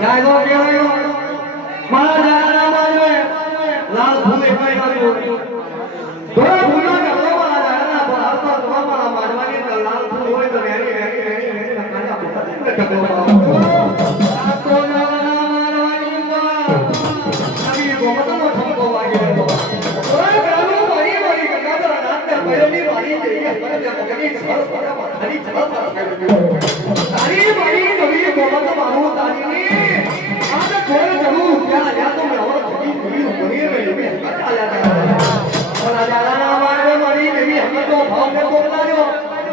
જાયગો કેવાયો મારા જાના મારે લાલ ભૂલે કઈ કર્યું થોડા ભૂલા કરતો મારા જાના પર આવતો તમારા મારવાની તો લાલ ભૂલ હોય તો રેડી કાંડા પુતા ટકો આ તો ના મારવાની આવી ગોમતનો ઠપકો વાગે ઓય ગ્રામો મારી મારી કાકા નાતે પહેલી મારી જઈ પકડી ઘર પકડા ખાલી જવાબ તારી મારી નવી ગોમત મારું તારી આને કોણ જવું ત્યાં યા તો મે હવે ઘડી ઘડી બની મે કાટા આયા જાના મારે મારી નવી હકતો ભાવ ને બોલાયો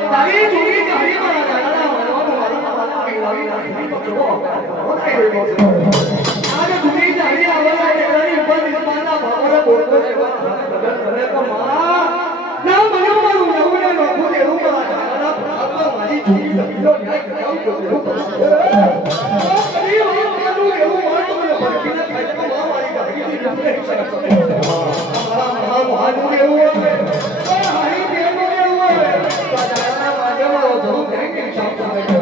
તારી જોડી કહી મારા જાના મારવાનો આવી નાખી તો ઓતાઈ રહ્યો છે આને ઘડી જારી આવલા એકરાની ઉપર વિસ્માના ભાવરે બોલતો છે મને તો માં ના મને મારું નવને નોખું દેવું મારા જાના ભાવમાં મારી જોડી દબીલો ન્યાય કરાવું તો કદી વાત કરું એવું વાત તો મને ભરકીને ખાઈ તો માં મારી ગાડીથી નમરે મારા મહાનું એવું હોય હારી કેમ એવું હોય જાના માજમાં જો ધ્યાન કે શબ્દ